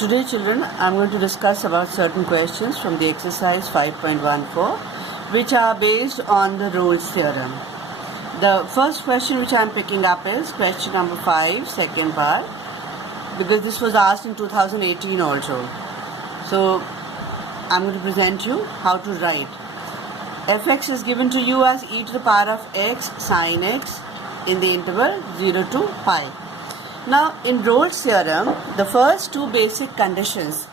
Today, children, I am going to discuss about certain questions from the exercise 5.14 which are based on the Rolle's theorem. The first question which I am picking up is question number 5, second part, because this was asked in 2018 also. So, I am going to present you how to write. fx is given to you as e to the power of x sin x in the interval 0 to pi. Now, in Rolle's theorem, the first two basic conditions,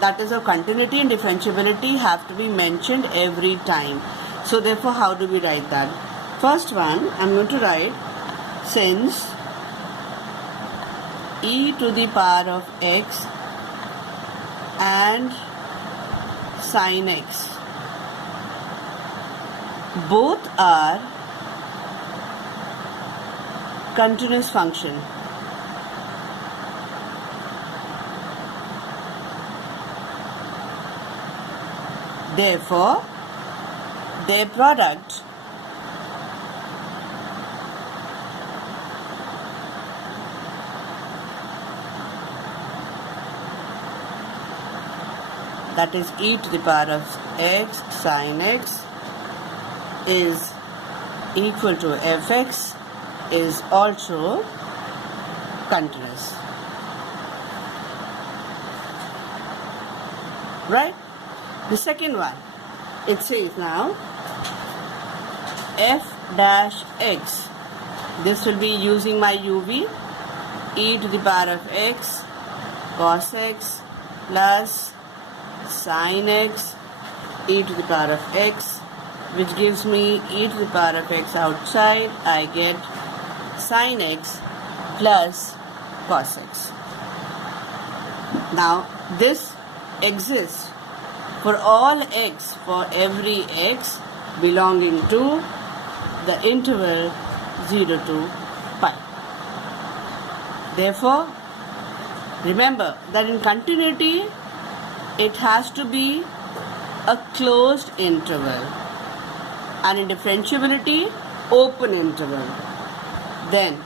that is of continuity and differentiability, have to be mentioned every time. So, therefore, how do we write that? First one, I am going to write, since e to the power of x and sin x both are continuous function, therefore their product that is e to the power of x sin x is equal to fx is also continuous. Right? The second one, it says now f dash x, this will be using my uv, e to the power of x cos x plus sin x e to the power of x, which gives me e to the power of x outside. I get sin x plus cos x. Now this exists for all x, for every x belonging to the interval 0 to pi. Therefore, remember that in continuity it has to be a closed interval, and in differentiability, open interval. Then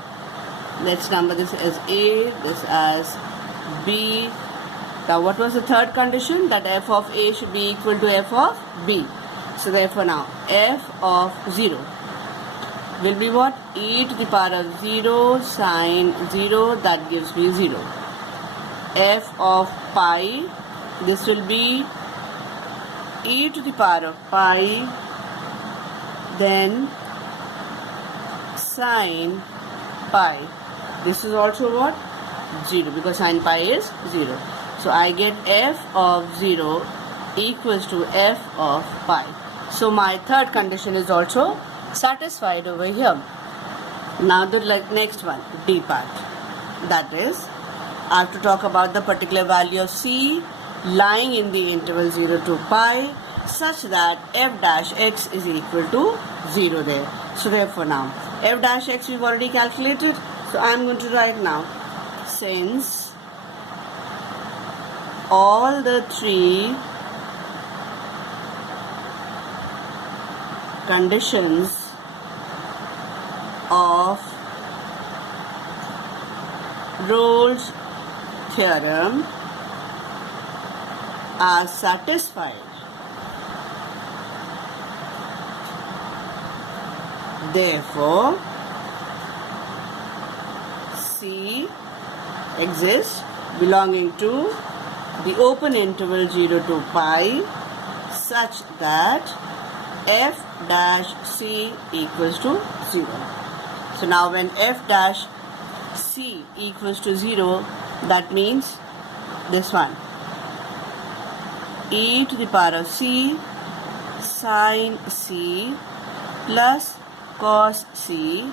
let's number this as A, this as B. Now what was the third condition? That f of A should be equal to f of B. So therefore now f of 0 will be what? E to the power of 0 sin 0, that gives me 0. F of pi, this will be e to the power of pi, then sin pi. This is also what? 0, because sin pi is 0. So I get f of 0 equals to f of pi. So my third condition is also satisfied over here. Now the next one, D part. That is, I have to talk about the particular value of c lying in the interval 0 to pi such that f dash x is equal to 0 there. So therefore now f dash x we've already calculated. So I am going to write now, since all the three conditions of Rolle's theorem are satisfied, therefore C exists belonging to the open interval 0 to pi such that f dash c equals to 0. So now when f dash c equals to 0, that means this one, e to the power of c sin c plus cos c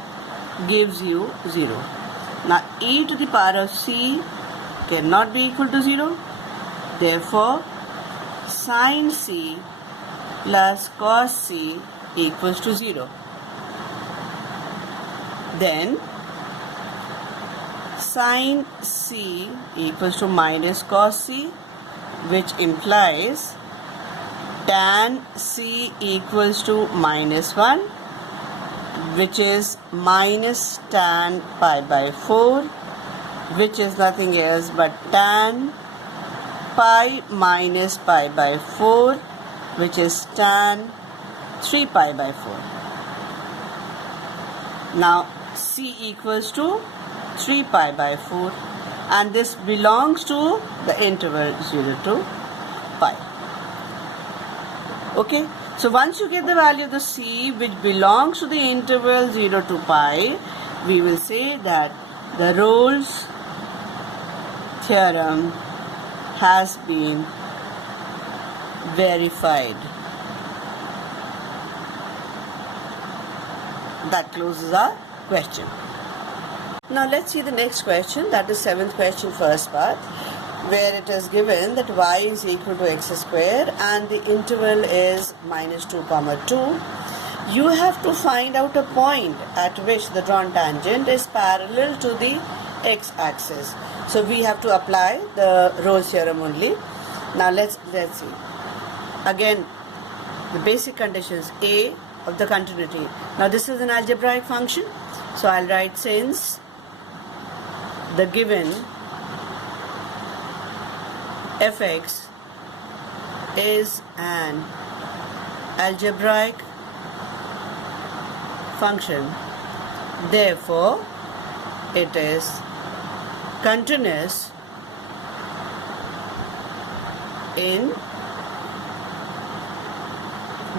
gives you 0. Now e to the power of c cannot be equal to 0. Therefore, sin c plus cos c equals to 0. Then, sin c equals to minus cos c, which implies tan c equals to minus 1, which is minus tan pi by 4, which is nothing else but tan pi minus pi by 4, which is tan 3 pi by 4. Now c equals to 3 pi by 4, and this belongs to the interval 0 to pi. Okay, so once you get the value of the c which belongs to the interval 0 to pi, we will say that the Rolle's theorem has been verified. That closes our question. Now let's see the next question, that is 7th question, first part, where it is given that y is equal to x square and the interval is minus 2 comma 2. You have to find out a point at which the drawn tangent is parallel to the x-axis. So we have to apply the Rolle's theorem only. Now let's see. Again, the basic conditions A of the continuity. Now this is an algebraic function. So I'll write, since the given fx is an algebraic function, therefore it is continuous in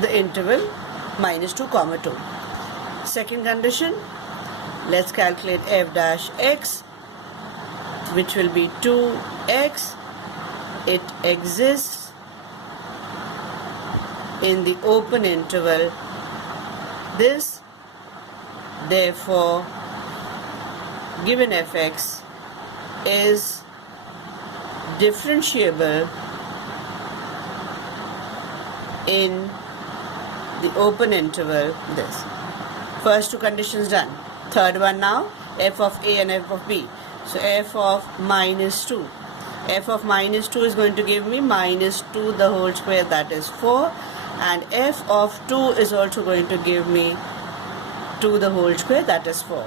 the interval minus 2 comma 2. Second condition, let's calculate f dash x, which will be 2x. It exists in the open interval this, therefore given fx is differentiable in the open interval this. First two conditions done. Third one now, f of a and f of b. So f of minus 2. F of minus 2 is going to give me minus 2 the whole square, that is 4, and f of 2 is also going to give me 2 the whole square, that is 4.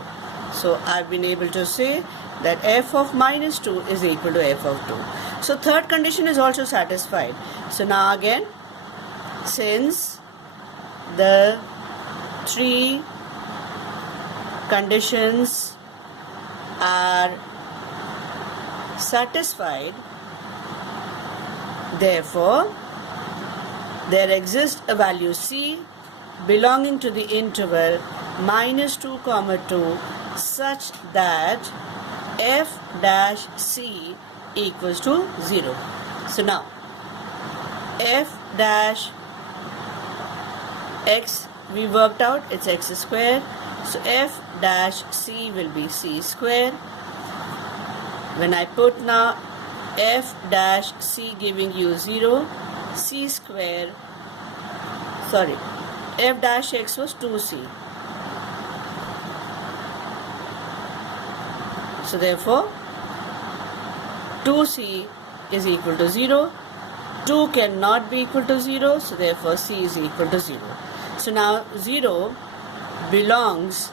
So I've been able to say that f of minus 2 is equal to f of 2. So third condition is also satisfied. So now again, since the three conditions are satisfied, therefore there exists a value c belonging to the interval minus 2 comma 2 such that f dash c equals to 0. So now f dash x we worked out, it's x square. So f dash c will be c square. When I put now f dash c giving you 0, c square, sorry, f dash x was 2c. So therefore 2c is equal to 0. 2 cannot be equal to 0, so therefore c is equal to 0. So now 0 belongs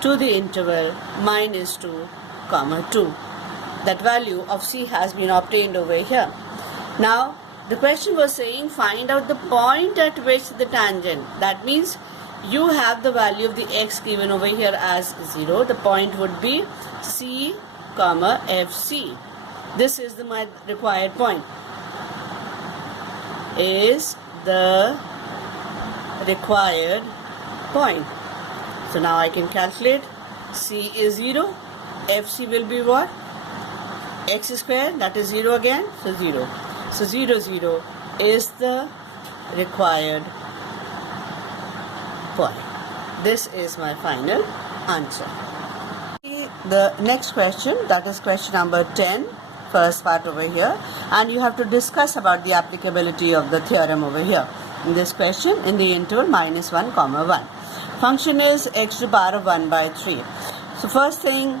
to the interval minus 2 comma 2. That value of c has been obtained over here. Now the question was saying find out the point at which the tangent, that means you have the value of the x given over here as 0. The point would be c comma fc. This is my required point, is the required point. So now I can calculate c is 0, fc will be what? X square, that is 0 again, so 0. So 0, 0 is the required point. This is my final answer. The next question, that is question number 10, first part over here, and you have to discuss about the applicability of the theorem over here. In this question, in the interval minus 1 comma 1. Function is x to the power of 1 by 3. So first thing,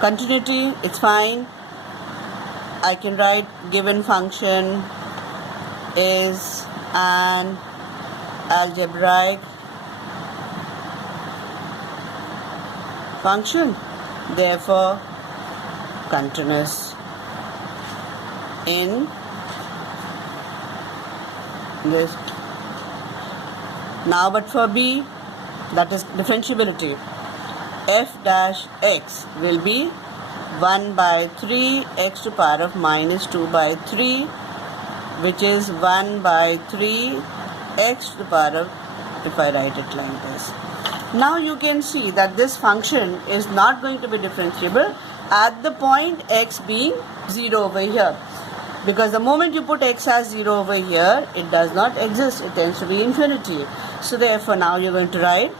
continuity, it's fine. I can write given function is an algebraic function, therefore continuous. in this. Now but for b, that is differentiability, f dash x will be 1 by 3 x to the power of minus 2 by 3, which is 1 by 3 x to the power of, if I write it like this. Now you can see that this function is not going to be differentiable at the point x being 0 over here, because the moment you put x as 0 over here, it does not exist, it tends to be infinity. So therefore now you're going to write,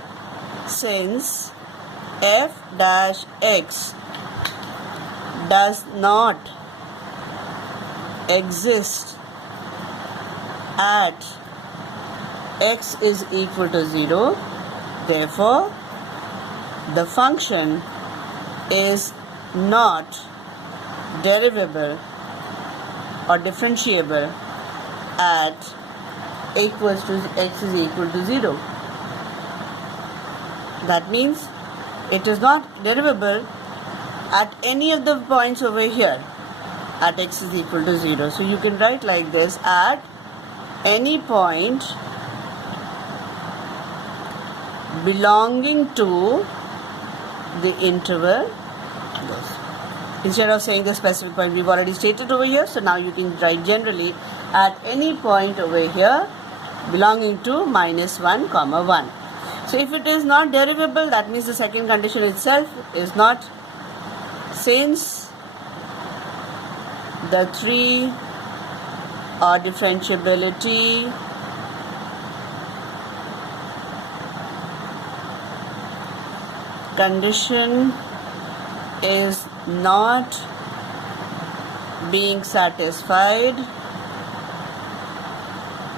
since f dash x does not exist at x is equal to 0, therefore the function is not derivable or differentiable at x is equal to 0. That means it is not derivable at any of the points over here at x is equal to 0. So you can write like this, at any point belonging to the interval this. Instead of saying the specific point, we've already stated over here, so now you can write generally at any point over here belonging to minus 1 comma 1. So if it is not derivable, that means the second condition itself is not. Since the 3 or differentiability condition is not being satisfied,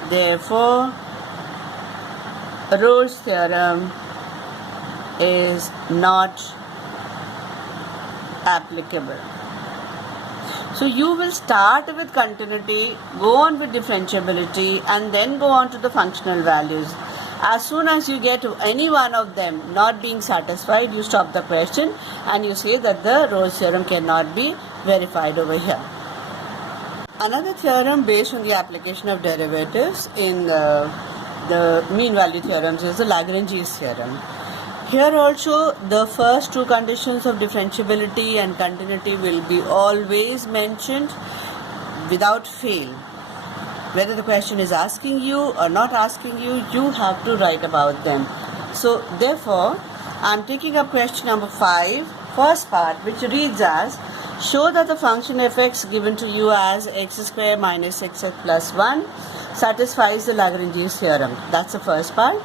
therefore Rolle's theorem is not applicable. So you will start with continuity, go on with differentiability, and then go on to the functional values. As soon as you get any one of them not being satisfied, you stop the question and you say that the Rolle's theorem cannot be verified over here. Another theorem based on the application of derivatives in the mean value theorems is the Lagrange's theorem. Here also the first two conditions of differentiability and continuity will be always mentioned without fail. Whether the question is asking you or not asking you, you have to write about them. So therefore, I am taking up question number 5, first part, which reads as, show that the function f(x) given to you as x square minus 6x plus 1 satisfies the Lagrange's theorem. That's the first part.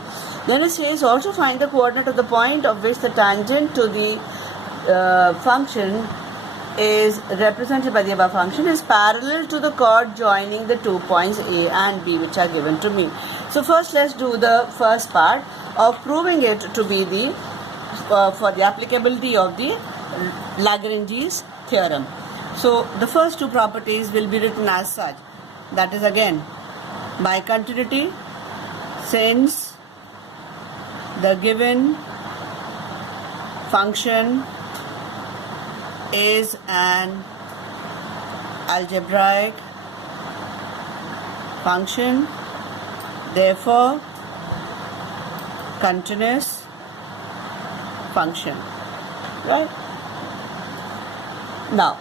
Then it says, also find the coordinate of the point of which the tangent to the function is represented by the above function is parallel to the chord joining the 2 points A and B, which are given to me. So first let's do the first part of proving it to be the for the applicability of the Lagrange's theorem. So the first two properties will be written as such. That is again by continuity, since the given function is an algebraic function, therefore continuous function, right? Now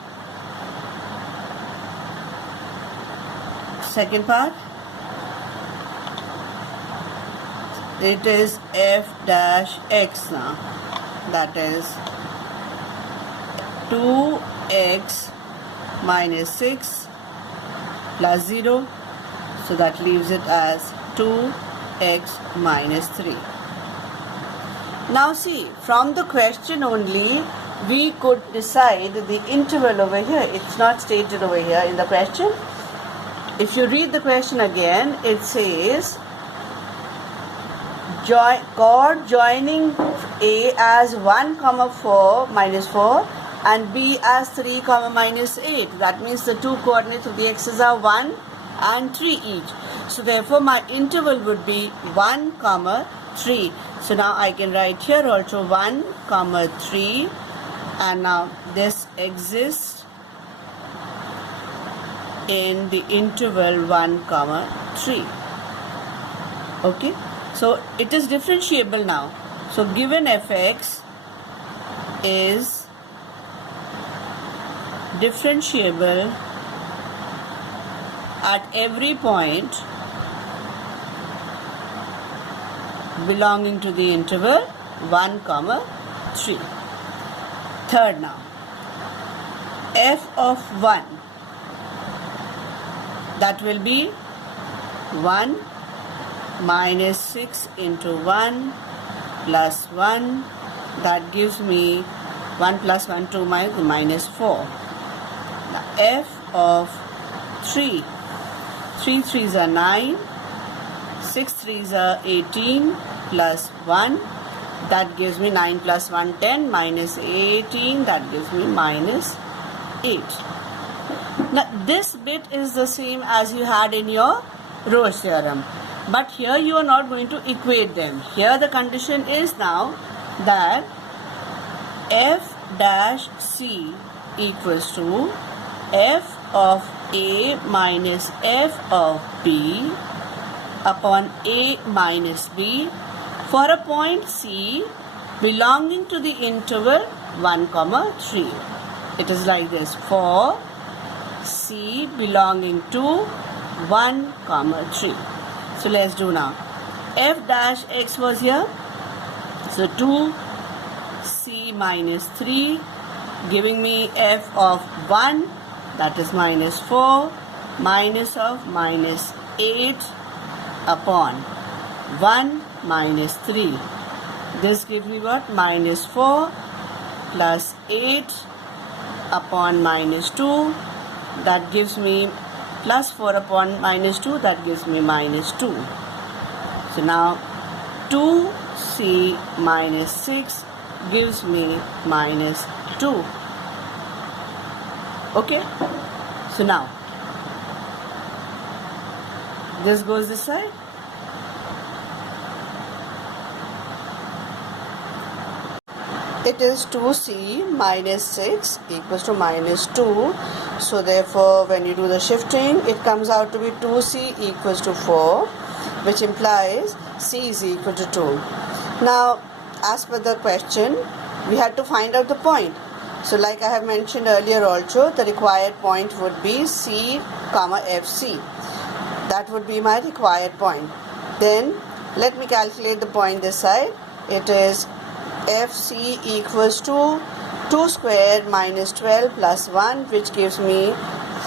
second part, it is f dash x now, that is 2x minus 6 plus 0, so that leaves it as 2x minus 3. Now see, from the question only we could decide the interval over here. It's not stated over here in the question. If you read the question again, it says chord joining A as 1 comma 4 minus 4 and B as 3 comma minus 8. That means the two coordinates of the x's are 1 and 3 each. So therefore my interval would be 1 comma 3. So now I can write here also 1 comma 3, and now this exists in the interval 1 comma 3. Okay, so it is differentiable now. So given fx is differentiable at every point belonging to the interval 1 comma 3. Third now, f of 1, that will be 1 minus 6 into 1 plus 1, that gives me 1 plus 1, 2 minus 4. Now f of 3, 3 3s are 9, 6 3s are 18 plus 1, that gives me 9 plus 1, 10, minus 18, that gives me minus 8. Now this bit is the same as you had in your Rolle's theorem, but here you are not going to equate them. Here the condition is now that f dash c equals to f of a minus f of b upon a minus b for a point c belonging to the interval 1 comma 3. It is like this: for c belonging to 1 comma 3. So let's do now. F dash x was here, so 2c minus 3 giving me f of 1, that is minus 4, minus of minus 8 upon 1 minus 3. This gives me what? Minus 4 plus 8 upon minus 2, that gives me plus 4 upon minus 2, that gives me minus 2. So now 2c minus 6 gives me minus 2. Okay, so now this goes this side. It is 2c minus 6 equals to minus 2. So therefore, when you do the shifting, it comes out to be 2c equals to 4, which implies c is equal to 2. Now, as per the question, we had to find out the point. So like I have mentioned earlier also, the required point would be c comma fc. That would be my required point. Then let me calculate the point this side. It is fc equals to 2 squared minus 12 plus 1, which gives me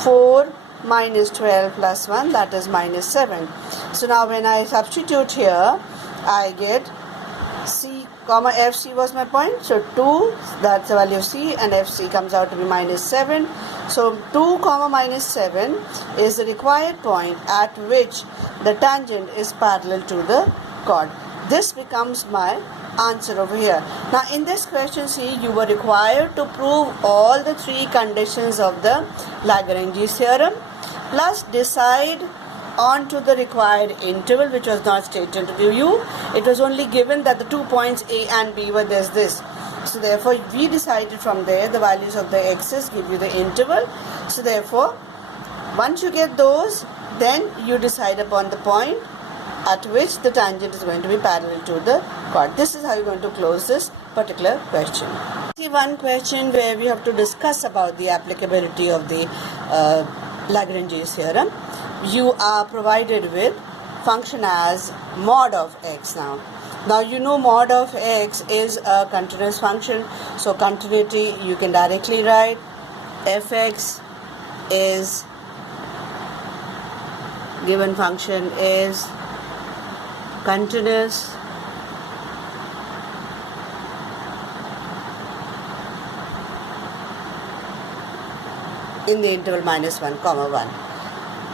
4 minus 12 plus 1, that is minus 7. So now when I substitute here, I get c comma fc was my point. So 2, that's the value of c, and fc comes out to be minus 7. So 2 comma minus 7 is the required point at which the tangent is parallel to the chord. This becomes my answer over here. Now in this question, see, you were required to prove all the 3 conditions of the Lagrange's theorem plus decide on to the required interval, which was not stated to you. It was only given that the 2 points A and B were this. So therefore we decided from there the values of the x's give you the interval. So therefore once you get those, then you decide upon the point at which the tangent is going to be parallel to the chord. This is how you're going to close this particular question. See one question where we have to discuss about the applicability of the Lagrange's theorem. You are provided with function as mod of x now. Now you know mod of x is a continuous function. So continuity you can directly write fx is given function is continuous in the interval minus 1 comma 1.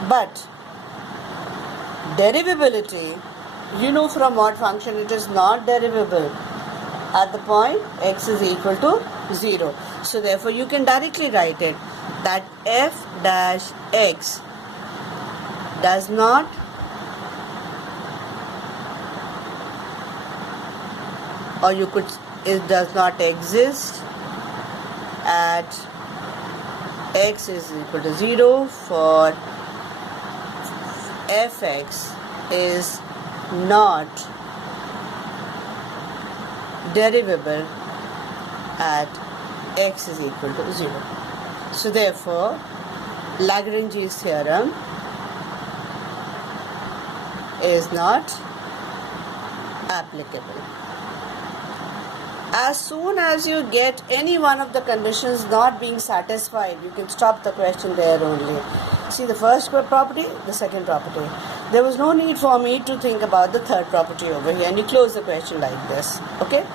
But derivability, you know from mod function it is not derivable at the point x is equal to 0. So therefore you can directly write it that f dash x does not or you could it does not exist at x is equal to 0 for fx is not derivable at x is equal to 0. So therefore, Lagrange's theorem is not applicable. As soon as you get any one of the conditions not being satisfied, you can stop the question there only. See the first property, the second property. There was no need for me to think about the third property over here, and you close the question like this. Okay?